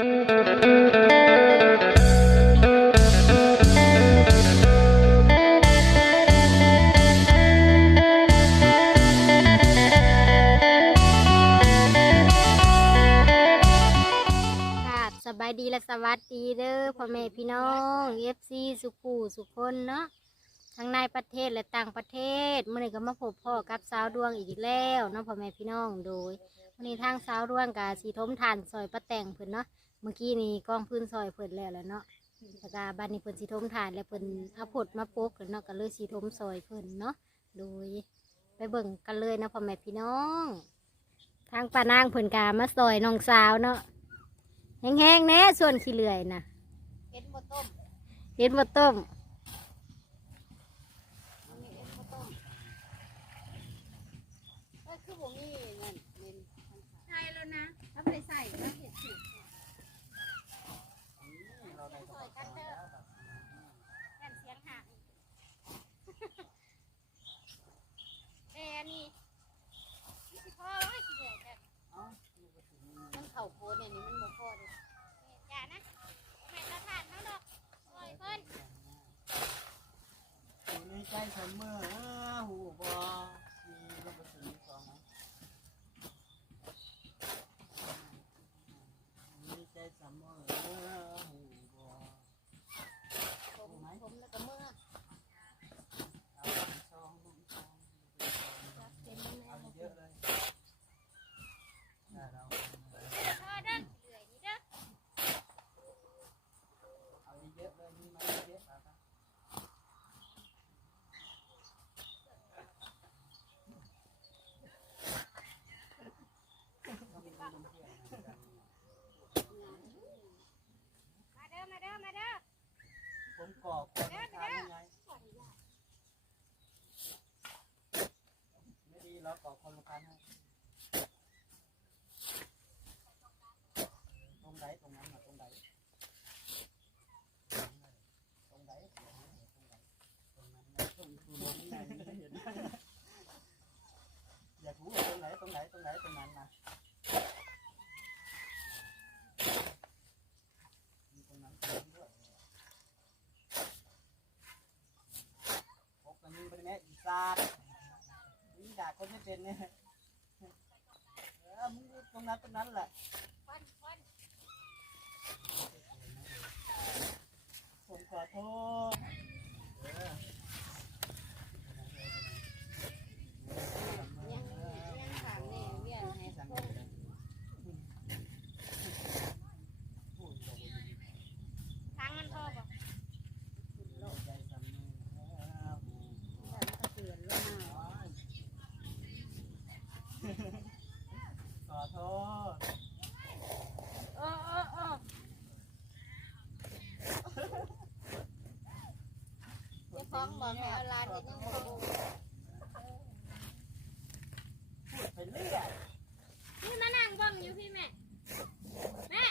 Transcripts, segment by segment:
สบายดีและสวัสดีเด้อพ่อแม่พี่น้องFCสุขูสุคนเนาะทั้งในประเทศและต่างประเทศเมื่อนี้ก็มาพบพ่อกับสาวดวงอีกแล้วเนาะพ่อแม่พี่น้องโดยวันนี้ทางสาวดวงกับสีทมทานซอยประแต่งเพิ่นเนาะเมื่อกี้นี้กองพื้นซอยเพิ่นแล้วเนาะแล้วก็บัดนี้เพิ่นสีทมทานแล้วเพิ่นเอาผดมาปกเนาะก็เลยสีทมซอยเพิ่นเนาะโดยไปเบิ่งกันเลยนะพ่อแม่พี่น้องทางป้านางเพิ่นกามาซอยน้องสาวเนาะแห้งๆแน่ส่วนขี้เลื่อยนะเห็ดบดต้มเห็ดบดต้มก็คือบ่มีนั่นเป็นใช่แล้วนะถ้าไปใส่ก็เห็ดผิดซอยกันเด้อแผ่นเสียงหักแต่นี่สิพ่อว่าขี้เลื่อยกันมันเข่าโพดเนี่ยนี่มันโมโคตรอย่านะแม่ตาทานน้องดอกปล่อยเพิ่นในใจเสมอหูบอสีก็เป็นสีสองในใจเสมอหูบอผมแล้วก็เมื่อเอาซองเอาเยอะเลยได้แล้วพ่อเด้อเหนื่อยนี่เด้อเอาเยอะเลยมีมาเยอะครับมาเด้อผมกรอกคนทำยังไงไม่ดีแล้วกรอกคนละกันให้ตรงไหนตรงนั้นตรงไหนตรงไหนตรงนั้นตรงไหนไม่เห็นอยากรู้ว่าตรงไหนตรงนั้นนะมีตรงนั้นด้วยพกกันนี่เป็นแม่อีสานนี่ด่าคนไม่เป็นเนี่ยมึงตรงนั้นแหละผมขอโทษยังถามเนี่ยเวียนให้สังทางมันพ่อบอกขอโทษจะฟ้องบอกให้เอาลานกันยังเขา ไปเรื่อย นี่มานั่งเบิ่งอยู่พี่แม่แม่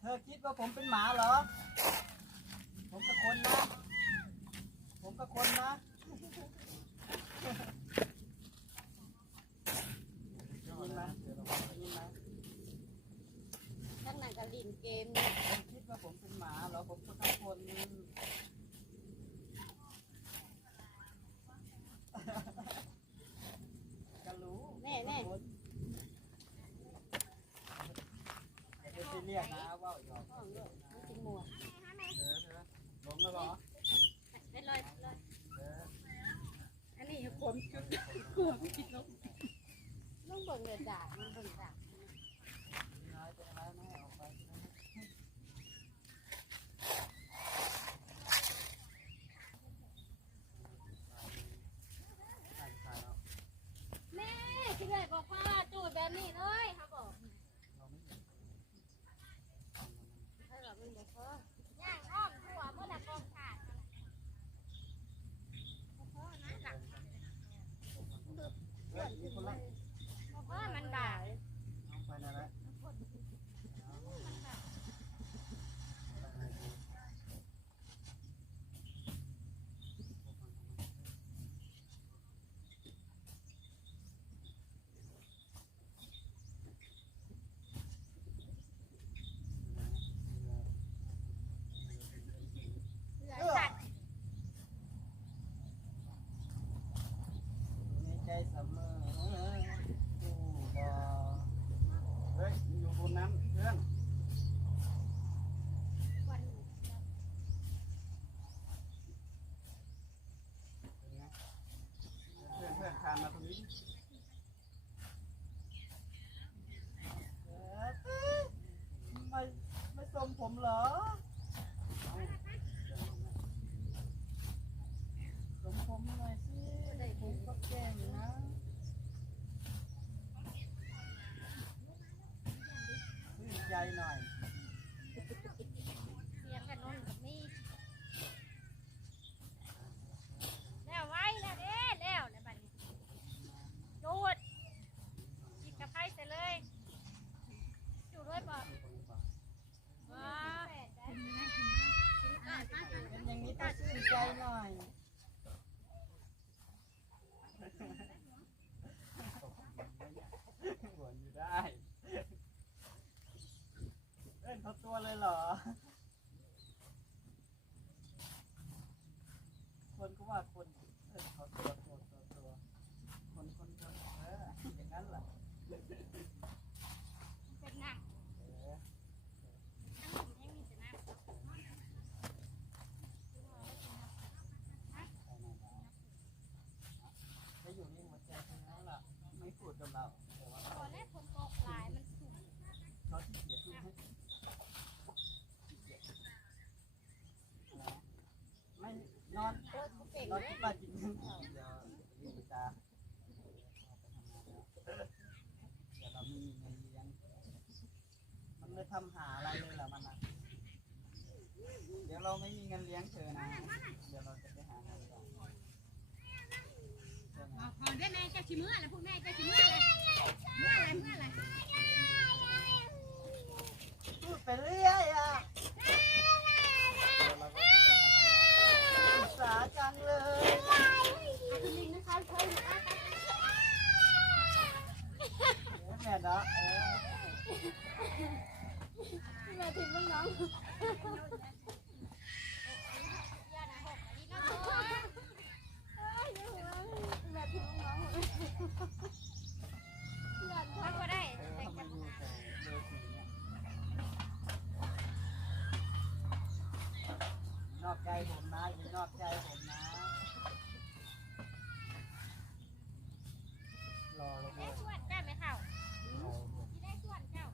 เธอคิดว่าผมเป็นหมาเหรอผมกับคนนะยินไหมทั้งนั้นก็ลินเกมผมคิดว่าผมเป็นหมาเหรอผมก็ทั้งคนก็รู้แม่อย่าไปเรียกนะว่าหยอกมันกินหมวกล้มแล้วเหรอเป็นรอยอันนี้ผมจุดกลัวไม่กินลงต้องเบิ่งเลยด่ามันเบิ่งด่าแม่ที่เลยบอกว่าจูดแบบนี้เลยเขาบอกให้เราไม่บอกเขาย่างอ้อมทั่วเมื่อดักกองขาดเพราะนะหลังเพราะมันด่าไปนั่นแหละ เสมอดูบ่เฮ้ยอยู่บนนั้นเพื่อนเพื่อนคานมาตรงนี้ไม่ส่งผมเหรอส่งผมหน่อยสิผมก็แก่อยู่นะชื่นใจหน่อย เสียงกันนนกับนี่แล้วไว้แล้วเด้แล้วบัดนี้จูดกินกับไผ่เสร็จเลยจูดด้วยบ่ว้า เป็นอย่างนี้ต้องชื่นใจหน่อยหัวอยู่ได้เล่นเขาตัวเลยเหรอคนก็ว่าคนเล่นเขาตัวคนอย่างนั้นแหละ เป็นหนักทั้งหมดยังมีแต่หนัก จะอยู่ในหัวใจทั้งนั้นแหละไม่พูดกับเราแต่ว่า ตอนแรกคนตกหลายมันสูง เขาที่เกียจพูดให้ไม่นอนคิดว่าจริงเดี๋ยวรีบตาเดี๋ยวเรามีเงินเลี้ยงมันไม่ทำหาอะไรเลยเหรอมันนะเดี๋ยวเราไม่มีเงินเลี้ยงเธอนะเดี๋ยวเราจะไปหาเงินก่อน พอได้แม่เจ้าชิมืออะไรพวกแม่เจ้าชิมืออะไรเมื่ออะไร พูดไปเรื่อยอ่ะเราก็จะไปหาศึกษาจังเลยแม่เนาะแม่ทิ้งน้องย่านะหกอันนี้น้องแม่ทิ้งน้องมันก็ได้แต่ ทำไม จะ ดูแต่เบอร์สีเนี่ยนอกใจผมนะอย่านอกใจผมนะรอเรา ได้ ด้วย ส่วนได้ไหมเท่า เรา ที่ได้ส่วนเจ้า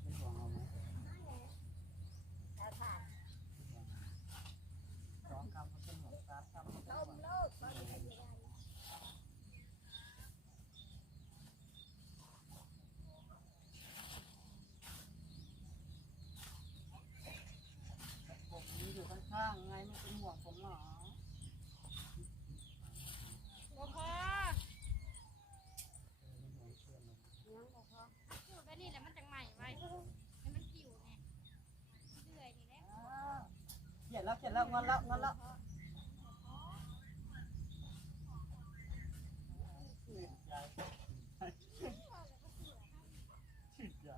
เป็นห่วงเราไหม แล้วผ่าน สองคำก็เป็นห่วงสามคำก็เป็นห่วง โลกก็มีอะไร ผมอยู่ข้างๆไงไม่เป็นห่วงผมหรอ บ่พอ เป็นห่วงเพื่อนเลย ยังบ่พอพูดไปนี่แหละมันจังใหม่ไว้ให้มันผิวเนี่ยเดือยนี่แหละ เขียนแล้วงอนแล้วชื่นใจชื่นใจ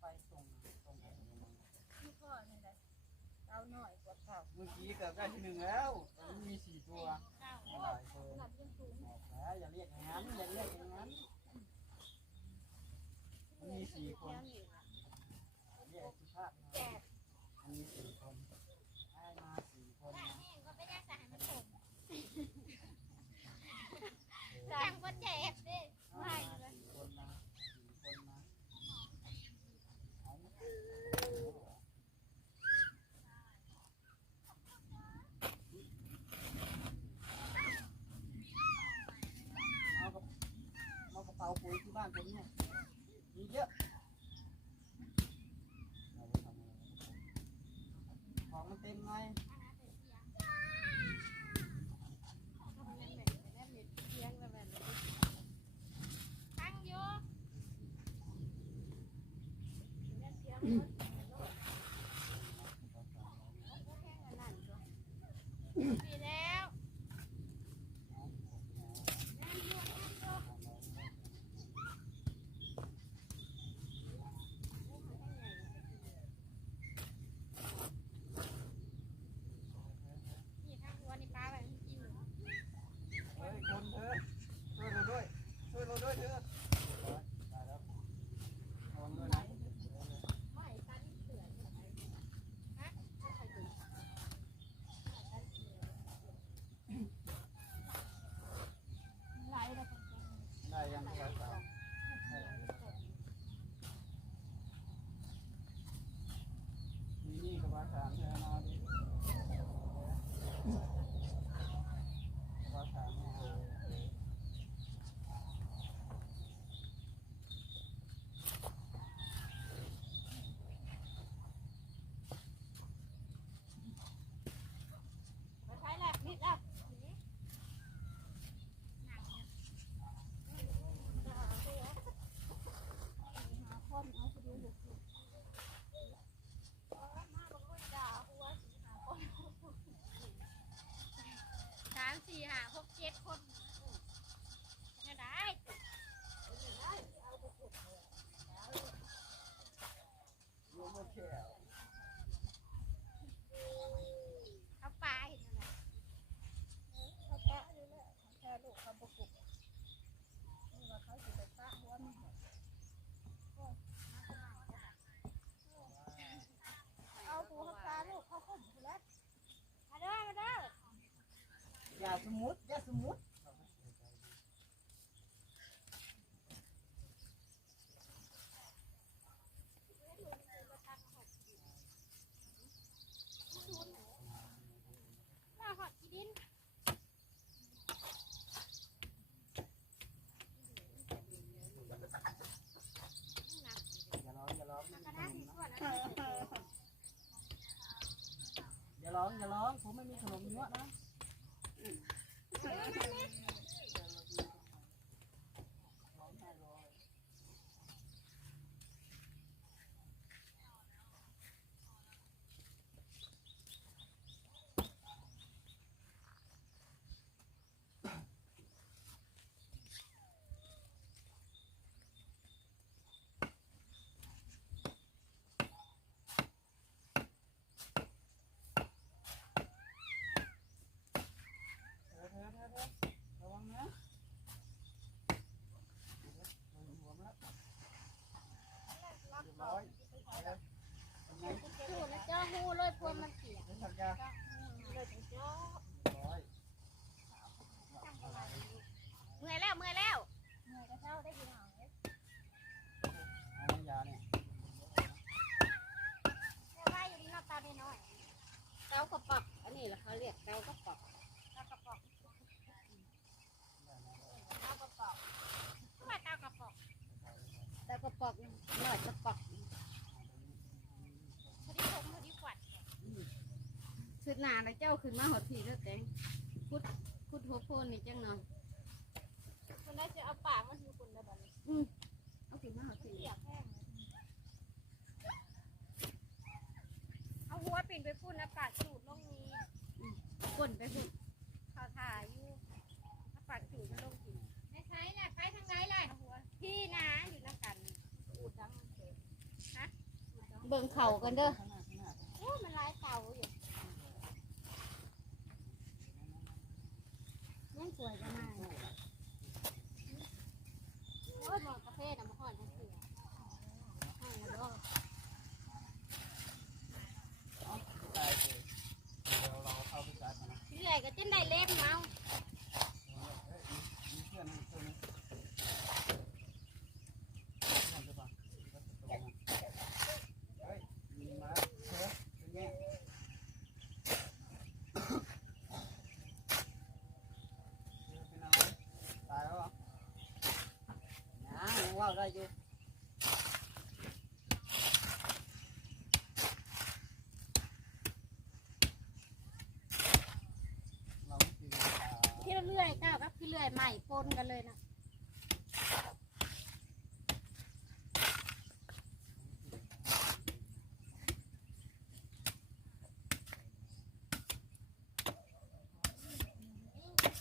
ไปส่งไหน เอาหน่อยกว่าเก่า เมื่อกี้เกือบได้ที่หนึ่งแล้วตอนนี้มี4 ตัวหลายตัวบอกแล้วอย่าเรียกอย่างนั้นอย่าเรียกอย่างนั้นมันมี4 คนเรียกสุภาพหน่อยมันมี4 คนให้มา4 คนนะ ก็ไม่ได้ใส่ให้มันผมจังก็เจ็บดิ ให้มา4 คนนะ4 คนนะเอากระเป๋าปุ๋ยที่บ้านผมเนี่ยมีเยอะเอาไปทำอะไรของมันเต็มไหม ตั้งอยู่มีแล้ว เอาปูเขาปลาลูกเขาคุ้มอยู่แล้วมาเด้อมาเด้อ อย่าสมมุติอย่าสมมุติอย่าร้องผมไม่มีขนมเยอะนะระวังนะหัวมันละเรียบร้อยเป็นไง หูนะเจ้าหูเลยพวงมันเสีย เป็นสัญญา เลยเจ้า ร้อย เมื่อยแล้วเมื่อยแล้วเมื่อยก็เท่าได้กี่หางเลย เอาน้ำยาเนี่ย แค่ว่าอยู่นี่หน้าตาน้อย เต้ากระป๋องอันนี้แหละเขาเรียกเต้ากระป๋อง ๆตากระป๋องตากระป๋องทำไมตากระป๋อง เต้ากระป๋องหน่อยกระป๋อง พอดีผมพอดีขวัญ ชุดหนาแล้วเจ้าขึ้นมาหดผีแล้วแต่งพุดหัวโพนนี่จังเนาะ คนได้จะเอาปากมันอยู่คนได้แบบนี้ เอาขึ้นมาหดผี เสียบแห้งเอาหัวปิ่นไปพุ่นอากาศสูดลงนี้ ก้นไปพุ่น ข่าวถ่ายอยู่อากาศสูดมันลงกินไม่ใช่แหละไปทางไหนเลยหัวพี่นะอยู่น้ำกันอูดดังมันเสร็จฮะ เบิ่งเข่ากันเด้อ ข้างหน้าข้างหน้า โอ้มันลายเต่าอยู่ ยังสวยกันมา โอ้ยหมอกาแฟน่ะมาห่อนทั้งเสือให้แล้วก็ ตายเลยเดี๋ยวเราเข้าไปจัดนะ เรื่อยก็จิ้นได้เล่มเมา มีเพื่อนมีเพื่อนทำได้ปะเฮ้ยมีมาเถอะเป็นไงเป็นอะไรตายแล้วเหรอยังว่าวได้อยู่เราไม่กิน ที่เรื่อยก้าวกับที่เรื่อยใหม่ปนกันเลยนะ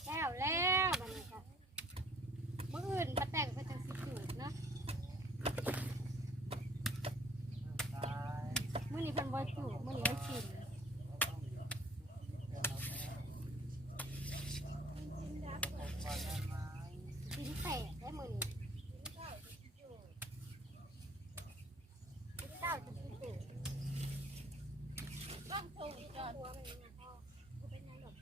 แล้วแล้วมันนี่ค่ะมื้ออื่นมาแต่งไปจังสิจูดเนาะ ตาย มื้อนี้เพิ่นบ่จูดมื้อนี้มันกิน ชิ้นแตกได้มือนี้ชิ้นเก้าจะชิ้นเต๋ต้องโชว์จอดหัวมันนะพ่อเป็นยังแบบ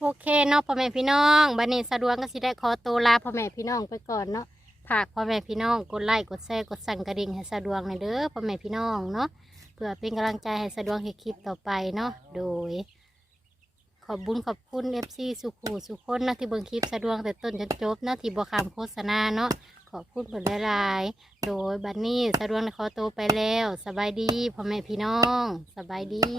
โอเคเนาะพ่อแม่พี่น้องบัดนี้สะดวกก็สิได้ขอตัวลาพ่อแม่พี่น้องไปก่อนเนาะฝากพ่อแม่พี่น้องกดไลค์กดแชร์กดสั่นกระดิ่งให้สะดวกในอยเด้อพ่อแม่พี่น้องเนาะเพื่อเป็นกำลังใจให้สะดวกให้คลิปต่อไปเนาะโดย ขอบบุญขอบคุณ FC สุขูสุคนนะที่เบิ่งคลิปสะดวกแต่ต้นจนจบนะที่บ่คำโฆษณาเนาะขอบคุณเพิ่นหลายๆโดยบัดนี้สะดวกได้ขอตัวไปแล้วสบายดีพ่อแม่พี่น้องสบายดี